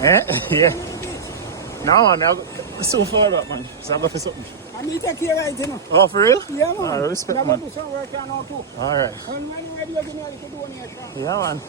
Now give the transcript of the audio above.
Eh? Yeah. No, man, I'll so far up, man. So I'll go for something. I need to take care right, you know. Oh, for real? Yeah, man. Alright, respect, I'm man. going to do some work now too. Alright. When ready, you give me a little donation. Yeah, man.